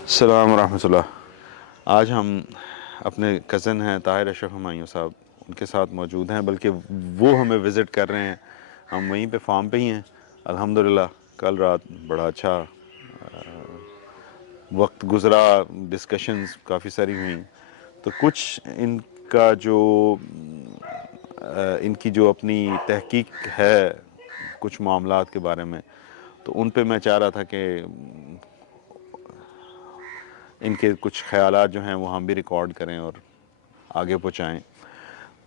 السلام ورحمۃ اللہ۔ آج ہم اپنے کزن ہیں طاہر اشرف ہمایوں صاحب، ان کے ساتھ موجود ہیں، بلکہ وہ ہمیں وزٹ کر رہے ہیں۔ ہم وہیں پہ فارم پہ ہی ہیں الحمدللہ۔ کل رات بڑا اچھا وقت گزرا، ڈسکشنز کافی ساری ہوئیں، تو کچھ ان کا جو ان کی جو اپنی تحقیق ہے کچھ معاملات کے بارے میں، تو ان پہ میں چاہ رہا تھا کہ ان کے کچھ خیالات جو ہیں وہ ہم بھی ریکارڈ کریں اور آگے پہنچائیں۔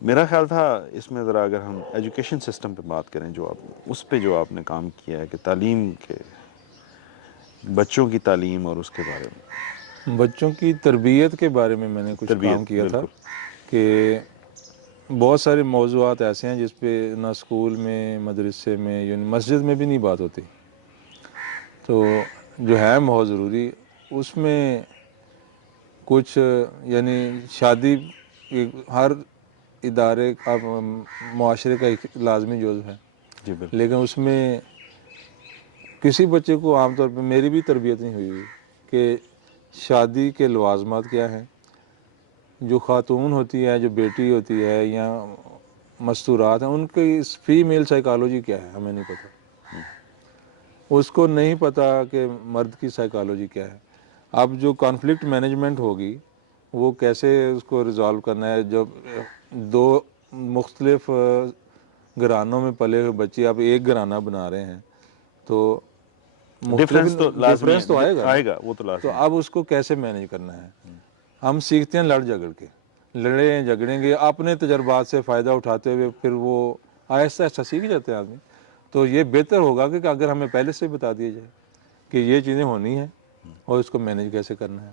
میرا خیال تھا اس میں ذرا اگر ہم ایجوکیشن سسٹم پہ بات کریں، جو آپ اس پہ جو آپ نے کام کیا ہے کہ تعلیم کے، بچوں کی تعلیم اور اس کے بارے میں، بچوں کی تربیت کے بارے میں نے کچھ کام تربیت، کیا تھا بالکل۔ کہ بہت سارے موضوعات ایسے ہیں جس پہ نہ اسکول میں، مدرسے میں، یعنی مسجد میں بھی نہیں بات ہوتی، تو جو ہے بہت ضروری اس میں کچھ، یعنی شادی ہر ادارے کا، معاشرے کا ایک لازمی جزو ہے، جی بالکل۔ لیکن اس میں کسی بچے کو عام طور پہ، میری بھی تربیت نہیں ہوئی کہ شادی کے لوازمات کیا ہیں، جو خاتون ہوتی ہے، جو بیٹی ہوتی ہے یا مستورات ہیں، ان کی فیمیل سائیکالوجی کیا ہے ہمیں نہیں پتہ، اس کو نہیں پتہ کہ مرد کی سائیکالوجی کیا ہے۔ اب جو کانفلکٹ مینجمنٹ ہوگی وہ کیسے اس کو ریزالو کرنا ہے، جب دو مختلف گھرانوں میں پلے ہوئے بچے آپ ایک گھرانہ بنا رہے ہیں تو مختلف ڈفرینس تو لازمی ڈفرینس تو ہے، آئے گا نا، آئے گا، وہ تو تو لازمی اب اس کو کیسے مینیج کرنا ہے۔ ہم سیکھتے ہیں لڑ جھگڑ کے، لڑیں جھگڑیں گے اپنے تجربات سے فائدہ اٹھاتے ہوئے، پھر وہ آہستہ آہستہ سیکھ جاتے ہیں آدمی۔ تو یہ بہتر ہوگا کہ اگر ہمیں پہلے سے بتا دیا جائے کہ یہ چیزیں ہونی ہیں اور اس کو مینیج کیسے کرنا ہے۔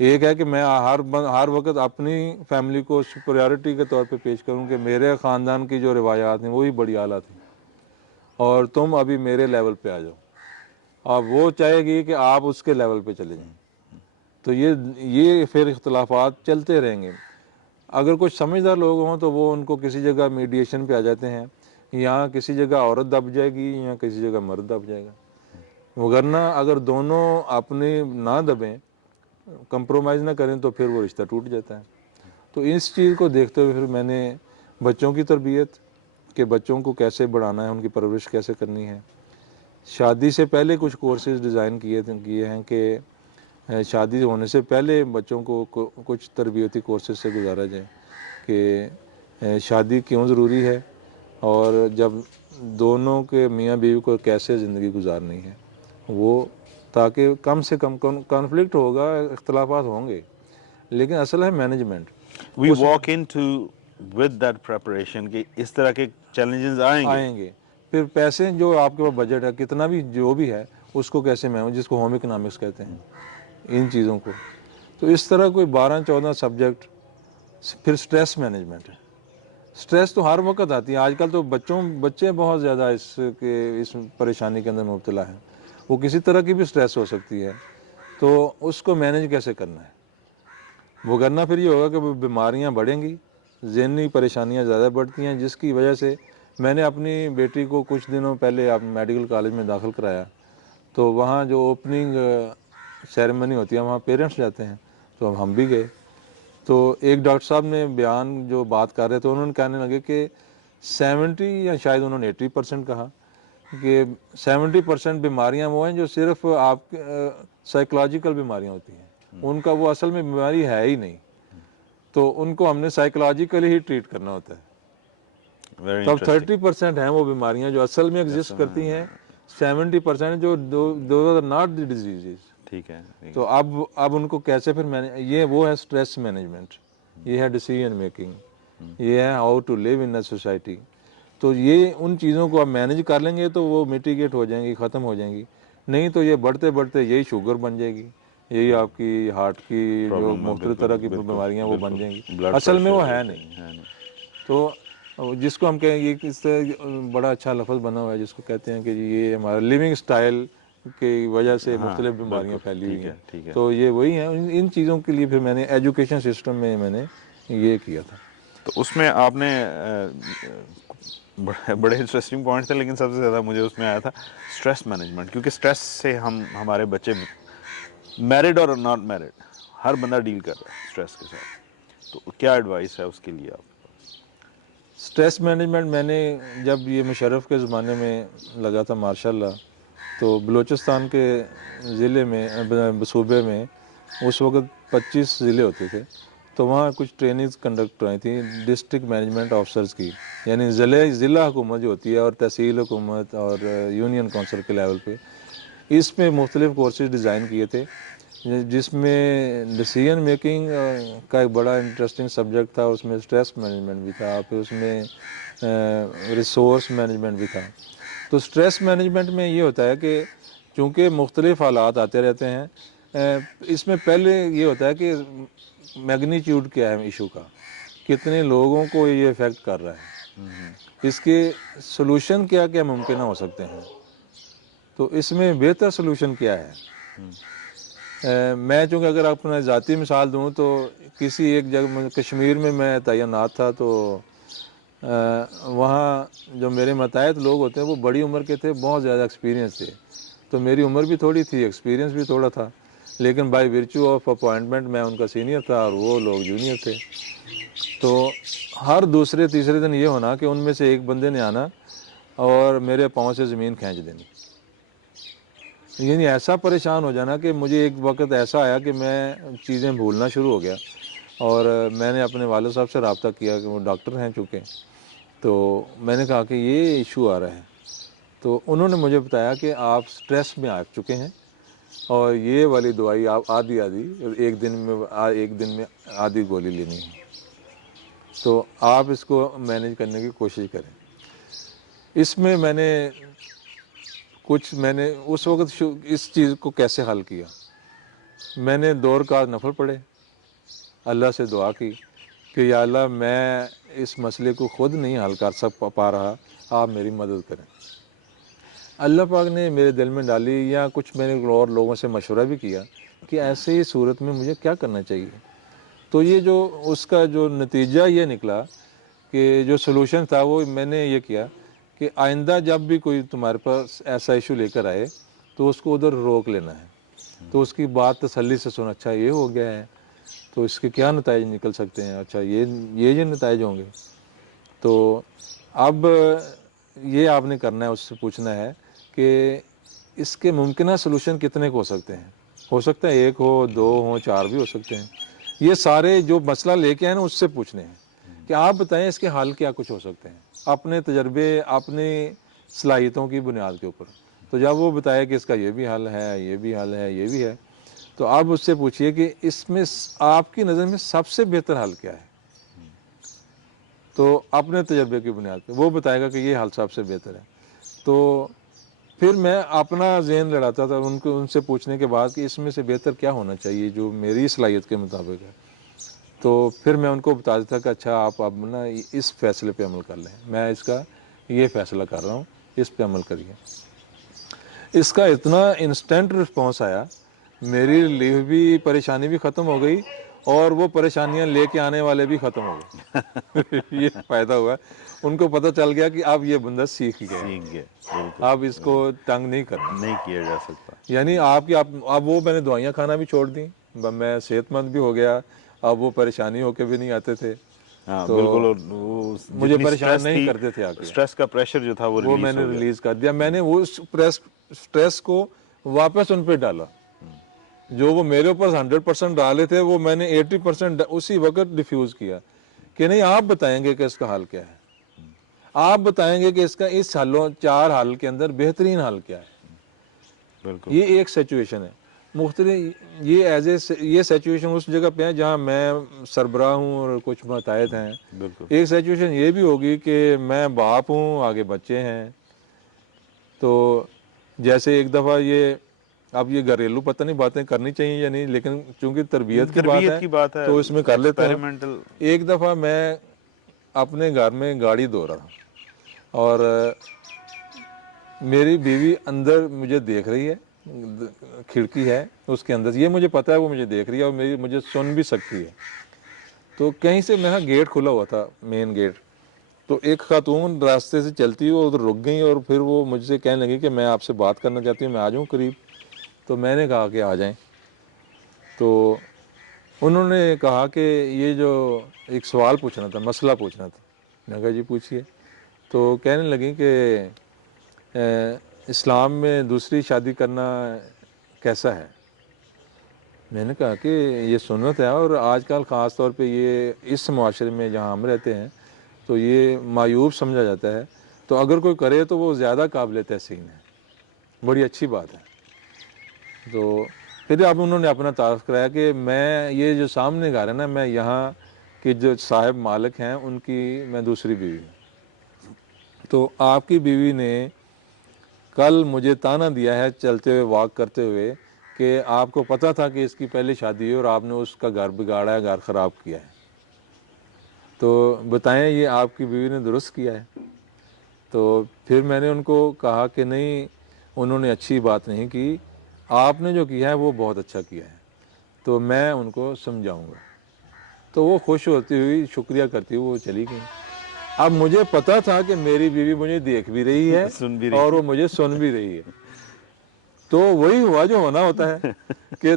ایک ہے کہ میں ہر وقت اپنی فیملی کو سپریارٹی کے طور پہ پیش کروں کہ میرے خاندان کی جو روایات ہیں وہی بڑی اعلیٰ تھیں اور تم ابھی میرے لیول پہ آ جاؤ، اب وہ چاہے گی کہ آپ اس کے لیول پہ چلے جائیں، تو یہ پھر اختلافات چلتے رہیں گے۔ اگر کچھ سمجھدار لوگ ہوں تو وہ ان کو کسی جگہ میڈیشن پہ آ جاتے ہیں، یہاں کسی جگہ عورت دب جائے گی یا کسی جگہ مرد دب جائے گا، وگرنہ اگر دونوں اپنے نہ دبیں، کمپرومائز نہ کریں، تو پھر وہ رشتہ ٹوٹ جاتا ہے۔ تو اس چیز کو دیکھتے ہوئے پھر میں نے بچوں کی تربیت، کہ بچوں کو کیسے بڑھانا ہے، ان کی پرورش کیسے کرنی ہے، شادی سے پہلے کچھ کورسز ڈیزائن کیے ہیں کہ شادی ہونے سے پہلے بچوں کو کچھ تربیتی کورسز سے گزارا جائے کہ شادی کیوں ضروری ہے اور جب دونوں کے میاں بیوی کو کیسے زندگی گزارنی ہے وہ، تاکہ کم سے کم کانفلکٹ ہوگا، اختلافات ہوں گے، لیکن اصل ہے مینجمنٹ وی اس میں walk in to with that preparation کہ اس طرح کے چیلنجز آئیں گے۔ پھر پیسے جو آپ کے پاس بجٹ ہے کتنا بھی جو بھی ہے اس کو کیسے جس کو ہوم اکنامکس کہتے ہیں، ان چیزوں کو، تو اس طرح کوئی 12-14 سبجیکٹ۔ پھر سٹریس مینجمنٹ ہے، سٹریس تو ہر وقت آتی ہے، آج کل تو بچے بہت زیادہ اس پریشانی کے اندر مبتلا ہیں، وہ کسی طرح کی بھی سٹریس ہو سکتی ہے، تو اس کو مینیج کیسے کرنا ہے، وگرنہ پھر یہ ہوگا کہ بیماریاں بڑھیں گی، ذہنی پریشانیاں زیادہ بڑھتی ہیں، جس کی وجہ سے میں نے اپنی بیٹی کو کچھ دنوں پہلے میڈیکل کالج میں داخل کرایا، تو وہاں جو اوپننگ سیریمنی ہوتی ہے وہاں پیرنٹس جاتے ہیں، تو اب ہم بھی گئے، تو ایک ڈاکٹر صاحب نے بیان جو بات کر رہے تھے انہوں نے کہنے لگے کہ 70 یا شاید انہوں نے 80% کہا کہ 70% بیماریاں وہ ہیں جو صرف آپ سائیکولوجیکل بیماریاں ہوتی ہیں، ان کا وہ اصل میں بیماری ہے ہی نہیں، تو ان کو ہم نے سائیکولوجیکلی ہی ٹریٹ کرنا ہوتا ہے۔ ویری تو اب انٹرسٹنگ۔ 30% ہیں وہ بیماریاں جو اصل میں ایگزسٹ کرتی ہیں، 70% جو those are not the diseases۔ ٹھیک ہے، تو اب ان کو کیسے پھر یہ وہ ہے سٹریس مینجمنٹ، یہ ہے ڈیسیژن میکنگ، یہ ہے how to live in a society. تو یہ ان چیزوں کو آپ مینیج کر لیں گے تو وہ میٹیگیٹ ہو جائیں گی، ختم ہو جائیں گی، نہیں تو یہ بڑھتے بڑھتے یہی شوگر بن جائے گی، یہی آپ کی ہارٹ کی جو پرابلم ہے، مختلف بالکل طرح کی بالکل بیماریاں وہ بن بالکل، جائیں گی، بلڈ اصل میں پریشر وہ ہے ہے نہیں۔ نہیں۔ تو جس کو ہم کہیں گے کہ اس سے بڑا اچھا لفظ بنا ہوا ہے جس کو کہتے ہیں کہ یہ ہمارا لیونگ سٹائل کی وجہ سے ہاں مختلف بیماریاں بالکل، پھیلی ہوئی ٹھیک ہیں، ہے ٹھیک ہے۔ تو یہ وہی ہیں، ان چیزوں کے لیے پھر میں نے ایجوکیشن سسٹم میں نے یہ کیا تھا۔ تو اس میں آپ نے بڑے انٹرسٹنگ پوائنٹ تھے، لیکن سب سے زیادہ مجھے اس میں آیا تھا اسٹریس مینجمنٹ، کیونکہ اسٹریس سے ہمارے بچے میرڈ اور ناٹ میرڈ ہر بندہ ڈیل کر رہا ہے اسٹریس کے ساتھ، تو کیا ایڈوائس ہے اس کے لیے آپ؟ اسٹریس مینجمنٹ میں نے جب یہ مشرف کے زمانے میں لگا تھا ماشاء اللہ، تو بلوچستان کے ضلع میں صوبے میں اس وقت 25 ضلع ہوتے تھے، تو وہاں کچھ ٹریننگز کنڈکٹ ہوئی تھیں ڈسٹرکٹ مینجمنٹ آفیسرز کی، یعنی ضلع حکومت جو ہوتی ہے اور تحصیل حکومت اور یونین کونسل کے لیول پہ، اس میں مختلف کورسز ڈیزائن کیے تھے، جس میں ڈیسیژن میکنگ کا ایک بڑا انٹرسٹنگ سبجیکٹ تھا، اس میں اسٹریس مینجمنٹ بھی تھا، پھر اس میں ریسورس مینجمنٹ بھی تھا۔ تو اسٹریس مینجمنٹ میں یہ ہوتا ہے کہ چونکہ مختلف حالات آتے رہتے ہیں، اس میں پہلے یہ ہوتا ہے کہ میگنیچیوڈ کیا ہے ایشو کا، کتنے لوگوں کو یہ افیکٹ کر رہا ہے، اس کے سلوشن کیا کیا ممکنہ ہو سکتے ہیں، تو اس میں بہتر سلوشن کیا ہے۔ میں چونکہ اگر اپنا ذاتی مثال دوں تو کسی ایک جگہ کشمیر میں میں تعینات تھا، تو وہاں جو میرے متحد لوگ ہوتے ہیں وہ بڑی عمر کے تھے، بہت زیادہ ایکسپیرینس تھے، تو میری عمر بھی تھوڑی تھی، ایکسپیرینس بھی تھوڑا تھا، لیکن بائی ورچو آف اپوائنٹمنٹ میں ان کا سینئر تھا اور وہ لوگ جونیئر تھے۔ تو ہر دوسرے تیسرے دن یہ ہونا کہ ان میں سے ایک بندے نے آنا اور میرے پاؤں سے زمین کھینچ دینی، یعنی ایسا پریشان ہو جانا کہ مجھے ایک وقت ایسا آیا کہ میں چیزیں بھولنا شروع ہو گیا، اور میں نے اپنے والد صاحب سے رابطہ کیا کہ وہ ڈاکٹر ہیں چونکہ، تو میں نے کہا کہ یہ ایشو آ رہا ہے، تو انہوں نے مجھے بتایا کہ آپ سٹریس میں آ چکے ہیں اور یہ والی دوائی آپ آدھی ایک دن میں آدھی گولی لینی ہے، تو آپ اس کو مینیج کرنے کی کوشش کریں۔ اس میں میں نے اس وقت اس چیز کو کیسے حل کیا، میں نے 2 رکعت نفل پڑھے، اللہ سے دعا کی کہ یا اللہ میں اس مسئلے کو خود نہیں حل کر پا رہا، آپ میری مدد کریں۔ اللہ پاک نے میرے دل میں ڈالی، یا کچھ میں نے اور لوگوں سے مشورہ بھی کیا کہ ایسے ہی صورت میں مجھے کیا کرنا چاہیے، تو یہ جو اس کا جو نتیجہ یہ نکلا کہ جو سلوشن تھا وہ میں نے یہ کیا کہ آئندہ جب بھی کوئی تمہارے پاس ایسا ایشو لے کر آئے تو اس کو ادھر روک لینا ہے، تو اس کی بات تسلی سے سن، اچھا یہ ہو گیا ہے تو اس کے کیا نتائج نکل سکتے ہیں، اچھا یہ نتائج ہوں گے، تو اب یہ آپ نے کرنا ہے، اس سے پوچھنا ہے کہ اس کے ممکنہ سلوشن کتنے کو ہو سکتے ہیں، ہو سکتا ہے 1 ہو، 2 ہوں، 4 بھی ہو سکتے ہیں، یہ سارے جو مسئلہ لے کے آئے نا اس سے پوچھنے ہیں کہ آپ بتائیں اس کے حل کیا کچھ ہو سکتے ہیں، اپنے تجربے اپنی صلاحیتوں کی بنیاد کے اوپر، تو جب وہ بتائے کہ اس کا یہ بھی حل ہے، یہ بھی حل ہے، یہ بھی ہے، تو آپ اس سے پوچھئے کہ اس میں آپ کی نظر میں سب سے بہتر حل کیا ہے، تو اپنے تجربے کی بنیاد پہ وہ بتائے گا کہ یہ حل سب سے بہتر ہے، تو پھر میں اپنا ذہن لڑاتا تھا ان سے پوچھنے کے بعد کہ اس میں سے بہتر کیا ہونا چاہیے جو میری صلاحیت کے مطابق ہے، تو پھر میں ان کو بتا دیتا کہ اچھا آپ اب نا اس فیصلے پہ عمل کر لیں، میں اس کا یہ فیصلہ کر رہا ہوں، اس پہ عمل کریے۔ اس کا اتنا انسٹنٹ رسپانس آیا، میری ریلیف بھی پریشانی بھی ختم ہو گئی اور وہ پریشانیاں لے کے آنے والے بھی ختم ہو گئے یہ فائدہ ہوا، ان کو پتہ چل گیا کہ اب یہ بندہ سیکھ گیا ہے، اب اس کو تنگ نہیں کرنا، نہیں کیا جا سکتا، یعنی اب وہ میں نے دوائیاں کھانا بھی چھوڑ دیں، میں صحت مند بھی ہو گیا، اب وہ پریشانی ہو کے بھی نہیں آتے تھے، ہاں تو بالکل، اور وہ مجھے جتنی پریشان سٹریس نہیں تھی، کرتے تھے آ کے، سٹریس کا پریشر جو تھا وہ وہ میں ریلیز نے ہو گیا۔ ریلیز کر دیا، میں نے وہ سٹریس کو واپس ان پہ ڈالا، جو وہ میرے اوپر 100% ڈالے تھے وہ میں نے 80% اسی وقت ڈیفیوز کیا کہ نہیں آپ بتائیں گے کہ اس کا حل کیا ہے، آپ بتائیں گے کہ اس کا اس 4 حل کے اندر بہترین حل کیا ہے۔ بالکل یہ ایک سچویشن ہے، مختلف یہ سچویشن اس جگہ پہ ہے جہاں میں سربراہ ہوں اور کچھ متحد ہیں، بالکل ایک سچویشن یہ بھی ہوگی کہ میں باپ ہوں، آگے بچے ہیں، تو جیسے ایک دفعہ اب یہ گھریلو پتہ نہیں باتیں کرنی چاہیے یا نہیں، لیکن چونکہ تربیت کی بات ہے تو اس میں کر لیتے ہیں۔ ایکسپیریمنٹل۔ ایک دفعہ میں اپنے گھر میں گاڑی دھو رہا اور میری بیوی اندر مجھے دیکھ رہی ہے، کھڑکی ہے اس کے اندر، یہ مجھے پتہ ہے وہ مجھے دیکھ رہی ہے اور مجھے سن بھی سکتی ہے، تو کہیں سے میرا گیٹ کھلا ہوا تھا، مین گیٹ، تو ایک خاتون راستے سے چلتی ہوئی ادھر رک گئی اور پھر وہ مجھ سے کہنے لگی کہ میں آپ سے بات کرنا چاہتی ہوں، میں آ جاؤں قریب، تو میں نے کہا کہ آ جائیں، تو انہوں نے کہا کہ یہ جو ایک سوال پوچھنا تھا، مسئلہ پوچھنا تھا. میں نے کہا جی پوچھیے. تو کہنے لگیں کہ اسلام میں دوسری شادی کرنا کیسا ہے. میں نے کہا کہ یہ سنت ہے، اور آج کل خاص طور پہ یہ اس معاشرے میں جہاں ہم رہتے ہیں تو یہ معیوب سمجھا جاتا ہے، تو اگر کوئی کرے تو وہ زیادہ قابل تحسین ہے، بڑی اچھی بات ہے. تو پھر اب انہوں نے اپنا تعارف کرایا کہ میں یہ جو سامنے گھر ہے نا، میں یہاں کے جو صاحب مالک ہیں ان کی میں دوسری بیوی ہوں. تو آپ کی بیوی نے کل مجھے تانا دیا ہے چلتے ہوئے، واک کرتے ہوئے، کہ آپ کو پتہ تھا کہ اس کی پہلی شادی ہے اور آپ نے اس کا گھر بگاڑا ہے، گھر خراب کیا ہے. تو بتائیں یہ آپ کی بیوی نے درست کیا ہے؟ تو پھر میں نے ان کو کہا کہ نہیں، انہوں نے اچھی بات نہیں کی، آپ نے جو کیا ہے وہ بہت اچھا کیا ہے، تو میں ان کو سمجھاؤں گا. تو وہ خوش ہوتی ہوئی شکریہ کرتی ہوئی وہ چلی گئی. اب مجھے پتا تھا کہ میری بیوی مجھے دیکھ بھی رہی ہے سن بھی اور رہی وہ مجھے سن بھی رہی ہے. تو وہی ہوا جو ہونا ہوتا ہے کہ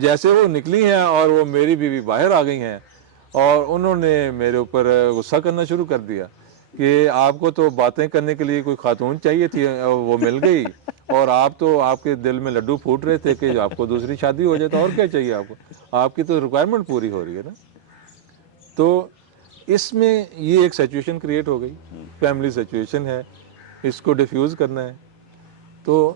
جیسے وہ نکلی ہیں اور وہ میری بیوی باہر آ گئی ہیں، اور انہوں نے میرے اوپر غصہ کرنا شروع کر دیا کہ آپ کو تو باتیں کرنے کے لیے کوئی خاتون چاہیے تھی، وہ مل گئی، اور آپ تو آپ کے دل میں لڈو پھوٹ رہے تھے کہ آپ کو دوسری شادی ہو جائے، تو اور کیا چاہیے آپ کو، آپ کی تو ریکوائرمنٹ پوری ہو رہی ہے نا. تو اس میں یہ ایک سچویشن کریٹ ہو گئی، فیملی سچویشن ہے، اس کو ڈیفیوز کرنا ہے. تو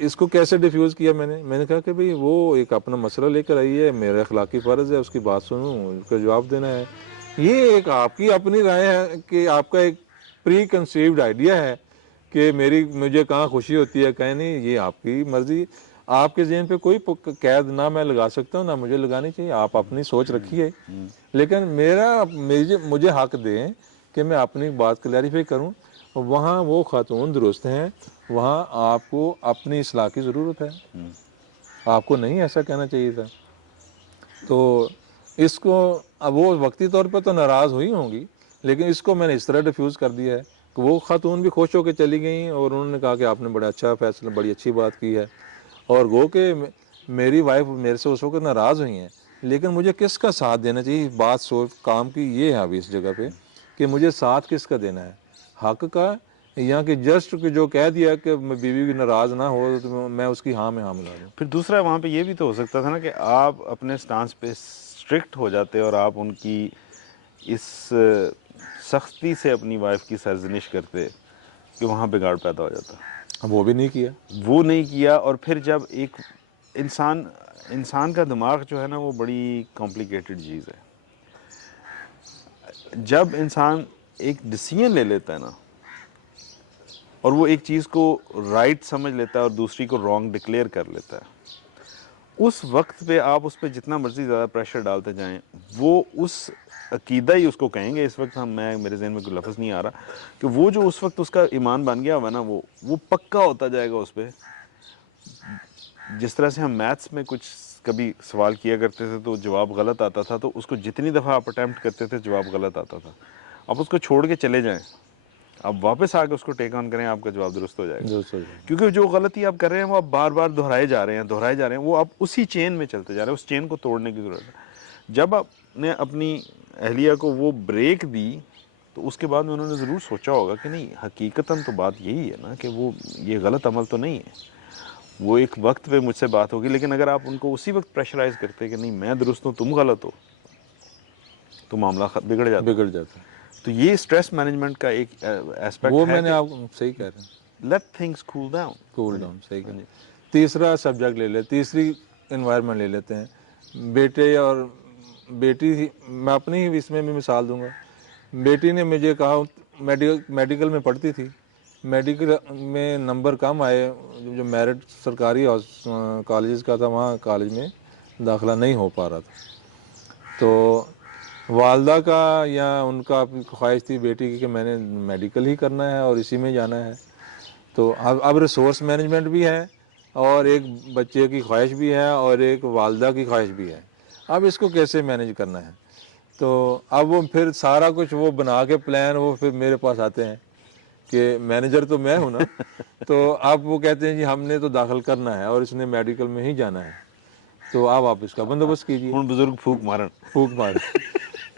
اس کو کیسے ڈیفیوز کیا میں نے کہا کہ بھئی وہ ایک اپنا مسئلہ لے کر آئی ہے، میرا اخلاقی فرض ہے اس کی بات سنوں، اس کا جواب دینا ہے. یہ ایک آپ کی اپنی رائے ہے کہ آپ کا ایک پری کنسیوڈ آئیڈیا ہے کہ مجھے کہاں خوشی ہوتی ہے کہیں نہیں، یہ آپ کی مرضی. آپ کے ذہن پہ کوئی قید نہ میں لگا سکتا ہوں نہ مجھے لگانی چاہیے، آپ اپنی سوچ رکھیے، لیکن مجھے حق دیں کہ میں اپنی بات کلیریفائی کروں. وہاں وہ خاتون درست ہیں، وہاں آپ کو اپنی اصلاح کی ضرورت ہے، آپ کو نہیں ایسا کہنا چاہیے تھا. تو اس کو اب وہ وقتی طور پہ تو ناراض ہوئی ہوں گی، لیکن اس کو میں نے اس طرح ڈیفیوز کر دیا ہے کہ وہ خاتون بھی خوش ہو کے چلی گئیں، اور انہوں نے کہا کہ آپ نے بڑا اچھا فیصلہ، بڑی اچھی بات کی ہے. اور گو کہ میری وائف میرے سے اس وقت ناراض ہوئی ہیں، لیکن مجھے کس کا ساتھ دینا چاہیے، بات سوچ کام کی یہ ہے ابھی اس جگہ پہ کہ مجھے ساتھ کس کا دینا ہے، حق کا یا کہ جسٹ جو کہہ دیا کہ بیوی بھی ناراض نہ ہو تو میں اس کی ہاں میں ہاں ملا دوں. پھر دوسرا وہاں پہ یہ بھی تو ہو سکتا تھا نا کہ آپ اپنے سٹانس پہ اسٹرکٹ ہو جاتے اور آپ ان کی اس سختی سے اپنی وائف کی سرزنش کرتے کہ وہاں بگاڑ پیدا ہو جاتا. وہ بھی نہیں کیا. وہ نہیں کیا. اور پھر جب ایک انسان کا دماغ جو ہے نا وہ بڑی کمپلیکیٹڈ چیز ہے. جب انسان ایک ڈیسیژن لے لیتا ہے نا اور وہ ایک چیز کو رائٹ سمجھ لیتا ہے اور دوسری کو رانگ ڈکلیئر کر لیتا ہے، اس وقت پہ آپ اس پہ جتنا مرضی زیادہ پریشر ڈالتے جائیں، وہ اس عقیدہ ہی اس کو کہیں گے، اس وقت میرے ذہن میں کوئی لفظ نہیں آ رہا، کہ وہ جو اس وقت اس کا ایمان بن گیا ہوا نا وہ پکا ہوتا جائے گا اس پہ. جس طرح سے ہم میتھس میں کچھ کبھی سوال کیا کرتے تھے تو جواب غلط آتا تھا، تو اس کو جتنی دفعہ آپ اٹیمپٹ کرتے تھے جواب غلط آتا تھا. آپ اس کو چھوڑ کے چلے جائیں، آپ واپس آ کے اس کو ٹیک آن کریں، آپ کا جواب درست ہو جائے گا. درست ہو جائے. کیونکہ جو غلطی آپ کر رہے ہیں وہ آپ بار بار دہرائے جا رہے ہیں، وہ آپ اسی چین میں چلتے جا رہے ہیں، اس چین کو توڑنے کی ضرورت ہے. جب آپ نے اپنی اہلیہ کو وہ بریک دی تو اس کے بعد میں انہوں نے ضرور سوچا ہوگا کہ نہیں، حقیقتاً تو بات یہی ہے نا کہ وہ یہ غلط عمل تو نہیں ہے، وہ ایک وقت پہ مجھ سے بات ہوگی. لیکن اگر آپ ان کو اسی وقت پریشرائز کرتے کہ نہیں میں درست ہوں تم غلط ہو، تو معاملہ بگڑ جاتا. بگڑ جاتا ہے. تو یہ اسٹریس مینجمنٹ کا ایک وہ ایسپیکٹ ہے میں نے کہ آپ صحیح کہہ رہے ہیں، let things cool down. Cool down, صحیح کہہ رہے ہیں. تیسرا سبجیکٹ لے لیں، تیسری انوائرمنٹ لے لیتے ہیں. بیٹے اور بیٹی، میں اپنی ہی اس میں بھی مثال دوں گا. بیٹی نے مجھے کہا، میڈیکل میں پڑھتی تھی، میڈیکل میں نمبر کم آئے، جو میرٹ سرکاری کالجز کا تھا وہاں کالج میں داخلہ نہیں ہو پا رہا تھا. تو والدہ کا یا ان کا خواہش تھی بیٹی کی کہ میں نے میڈیکل ہی کرنا ہے اور اسی میں جانا ہے. تو اب ریسورس مینجمنٹ بھی ہے، اور ایک بچے کی خواہش بھی ہے، اور ایک والدہ کی خواہش بھی ہے. اب اس کو کیسے مینیج کرنا ہے؟ تو اب وہ پھر سارا کچھ وہ بنا کے پلان وہ پھر میرے پاس آتے ہیں کہ مینیجر تو میں ہوں نا. تو اب وہ کہتے ہیں جی ہم نے تو داخل کرنا ہے اور اس نے میڈیکل میں ہی جانا ہے. تو آپ اس کا بندوبست کیجیے. ہن بزرگ پھونک مارن. پھونک مار.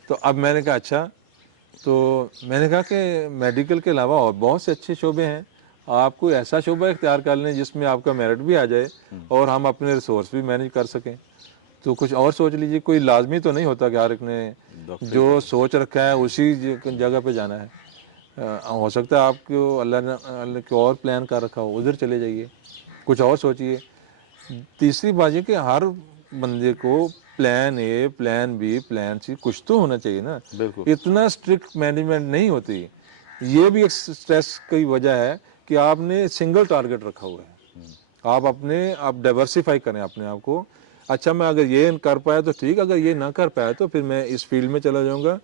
تو اب میں نے کہا اچھا. تو میں نے کہا کہ میڈیکل کے علاوہ اور بہت سے اچھے شعبے ہیں, آپ کوئی ایسا شعبہ اختیار کر لیں جس میں آپ کا میرٹ بھی آ جائے اور ہم اپنے ریسورس بھی مینیج کر سکیں. تو کچھ اور سوچ لیجیے. کوئی لازمی تو نہیں ہوتا کہ ہر ایک نے جو سوچ رکھا ہے اسی جگہ پہ جانا ہے. ہو سکتا ہے آپ کو اللہ نے کو اور پلان کر رکھا ہو, ادھر چلے جائیے, کچھ اور سوچیے. تیسری بات یہ کہ ہر بندے کو plan a, plan be, plan سی کچھ تو ہونا چاہیے نا. بالکل. اتنا اسٹرکٹ مینجمنٹ نہیں ہوتی. یہ بھی ایک سٹریس کی وجہ ہے کہ آپ نے سنگل ٹارگٹ رکھا ہوا ہے. آپ ڈائیورسیفائی کریں اپنے آپ کو. اچھا میں اگر یہ کر پایا تو ٹھیک, اگر یہ نہ کر پایا تو پھر میں اس فیلڈ میں چلا جاؤں گا.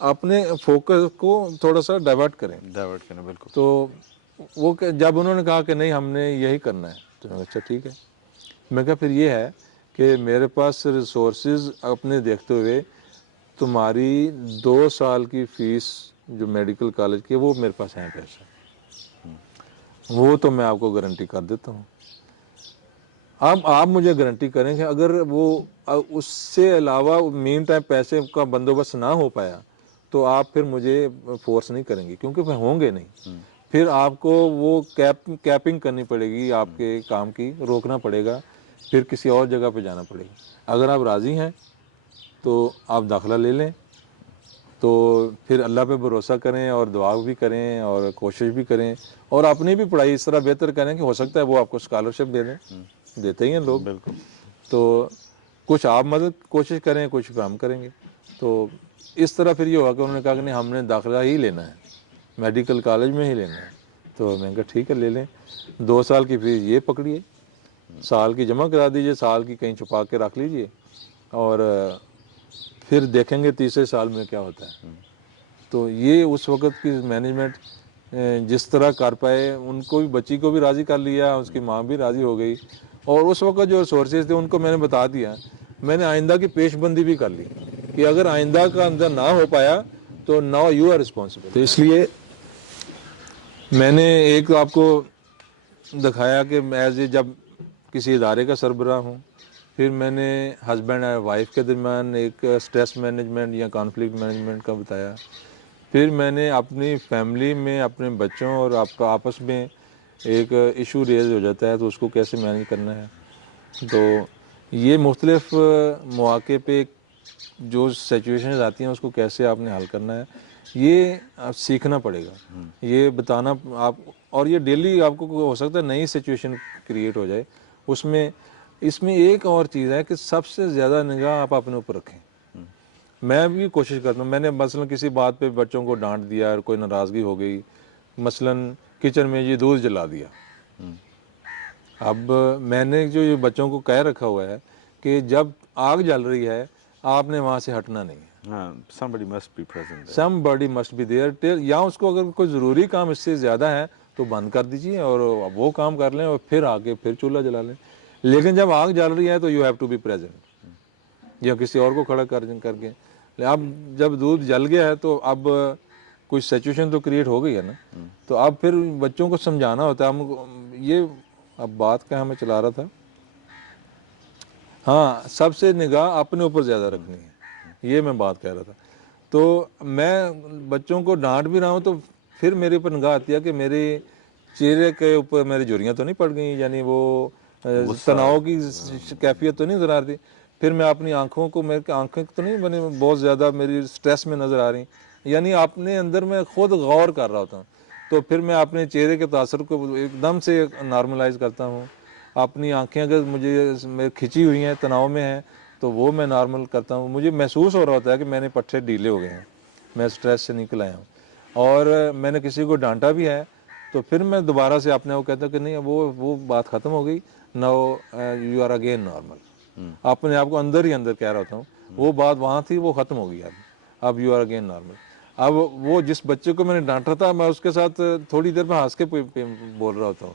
اپنے فوکس کو تھوڑا سا ڈائیورٹ کریں. بالکل. تو وہ جب انہوں نے کہا کہ نہیں ہم نے یہی کرنا ہے, تو میں اچھا ٹھیک ہے. میں کہا پھر یہ ہے کہ میرے پاس ریسورسز اپنے دیکھتے ہوئے تمہاری 2 سال کی فیس جو میڈیکل کالج کی وہ میرے پاس ہیں پیسے, وہ تو میں آپ کو گارنٹی کر دیتا ہوں. اب آپ مجھے گارنٹی کریں کہ اگر وہ اس سے علاوہ مین ٹائم پیسے کا بندوبست نہ ہو پایا تو آپ پھر مجھے فورس نہیں کریں گے, کیونکہ پھر ہوں گے نہیں. پھر آپ کو وہ کیپنگ کرنی پڑے گی آپ کے کام کی, روکنا پڑے گا, پھر کسی اور جگہ پہ جانا پڑے گا. اگر آپ راضی ہیں تو آپ داخلہ لے لیں. تو پھر اللہ پہ بھروسہ کریں اور دعا بھی کریں اور کوشش بھی کریں, اور اپنی بھی پڑھائی اس طرح بہتر کریں کہ ہو سکتا ہے وہ آپ کو اسکالرشپ دے دیں. دیتے ہی ہیں لوگ. بالکل. تو کچھ آپ مدد کوشش کریں, کچھ کام کریں گے. تو اس طرح پھر یہ ہوا کہ انہوں نے کہا کہ نہیں ہم نے داخلہ ہی لینا ہے, میڈیکل کالج میں ہی لینا ہے. تو میں نے کہا ٹھیک ہے لے لیں. 2 سال کی فیس یہ پکڑیے, سال کی جمع کرا دیجئے, سال کی کہیں چھپا کے رکھ لیجئے, اور پھر دیکھیں گے تیسرے سال میں کیا ہوتا ہے. تو یہ اس وقت کی مینجمنٹ جس طرح کر پائے, ان کو بھی, بچی کو بھی راضی کر لیا, اس کی ماں بھی راضی ہو گئی. اور اس وقت جو سورسز تھے ان کو میں نے بتا دیا. میں نے آئندہ کی پیش بندی بھی کر لی کہ اگر آئندہ کا اندر نہ ہو پایا تو ناؤ یو آر رسپانسبل. تو اس لیے میں نے ایک آپ کو دکھایا کہ ایز اے جب کسی ادارے کا سربراہ ہوں, پھر میں نے ہسبینڈ اور وائف کے درمیان ایک اسٹریس مینجمنٹ یا کانفلکٹ مینجمنٹ کا بتایا. پھر میں نے اپنی فیملی میں اپنے بچوں اور آپ کا آپس میں ایک ایشو ریز ہو جاتا ہے تو اس کو کیسے مینیج کرنا ہے. تو یہ مختلف مواقع پہ جو سچویشنز آتی ہیں اس کو کیسے آپ نے حل کرنا ہے, یہ آپ سیکھنا پڑے گا. یہ بتانا آپ, اور یہ ڈیلی آپ کو ہو سکتا ہے نئی سچویشن کریٹ ہو جائے. اس میں ایک اور چیز ہے کہ سب سے زیادہ نگاہ آپ اپنے اوپر رکھیں. میں بھی کوشش کرتا ہوں, میں نے مثلا کسی بات پہ بچوں کو ڈانٹ دیا اور کوئی ناراضگی ہو گئی, مثلا کچن میں یہ دودھ جلا دیا. اب میں نے جو یہ بچوں کو کہہ رکھا ہوا ہے کہ جب آگ جل رہی ہے آپ نے وہاں سے ہٹنا نہیں ہے. somebody must be present there. somebody must be there till, یا اس کو اگر کوئی ضروری کام اس سے زیادہ ہے تو بند کر دیجیے اور وہ کام کر لیں اور پھر آگے پھر چولہا جلا لیں. لیکن جب آگ جل رہی ہے تو you have to be present, یا کسی اور کو کھڑا کر کے. اب جب دودھ جل گیا ہے تو اب کوئی سچویشن تو کریٹ ہو گئی ہے نا, تو اب پھر بچوں کو سمجھانا ہوتا ہے. یہ اب بات کہاں میں چلا رہا تھا, ہاں سب سے نگاہ اپنے اوپر زیادہ رکھنی ہے, یہ میں بات کہہ رہا تھا. تو میں بچوں کو ڈانٹ بھی رہا ہوں تو پھر میرے اوپر نگاہ آتی ہے کہ میرے چہرے کے اوپر میری جھریاں تو نہیں پڑ گئیں, یعنی وہ تناؤ کی کیفیت تو نہیں نظر آ رہی. پھر میں اپنی آنکھوں کو, میری آنکھیں تو نہیں بنے بہت زیادہ میری سٹریس میں نظر آ رہی, یعنی اپنے اندر میں خود غور کر رہا ہوتا ہوں. تو پھر میں اپنے چہرے کے تاثر کو ایک دم سے نارملائز کرتا ہوں. اپنی آنکھیں اگر مجھے کھنچی ہوئی ہیں, تناؤ میں ہیں, تو وہ میں نارمل کرتا ہوں. مجھے محسوس ہو رہا ہوتا ہے کہ میں نے پٹھے ڈھیلے ہو گئے ہیں, میں سٹریس سے نکل آیا ہوں. اور میں نے کسی کو ڈانٹا بھی ہے تو پھر میں دوبارہ سے اپنے کو کہتا ہوں کہ نہیں وہ بات ختم ہو گئی, now you are again normal. اپنے آپ کو اندر ہی اندر کہہ رہا ہوتا ہوں, وہ بات وہاں تھی وہ ختم ہو گئی, اب یو آر اگین نارمل. اب وہ جس بچے کو میں نے ڈانٹا تھا میں اس کے ساتھ تھوڑی دیر میں ہنس کے بول رہا ہوتا ہوں.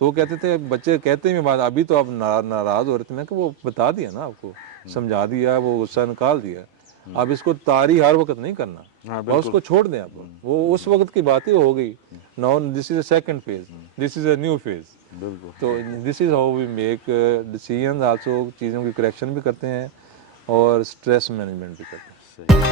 تو وہ کہتے تھے, بچے کہتے ہیں بات ابھی تو آپ ناراض ہو رہے تھے. میں کہ وہ بتا دیا نا, آپ کو سمجھا دیا, وہ غصہ نکال دیا. اب اس کو طاری ہر وقت نہیں کرنا, اور اس کو چھوڑ دیں آپ. وہ اس وقت کی باتیں ہو گئی. Now this is a second phase, this is a new phase. بالکل تو this is how we make decisions also, چیزوں کی کریکشن بھی کرتے ہیں اور اسٹریس مینجمنٹ بھی کرتے ہیں. صحیح.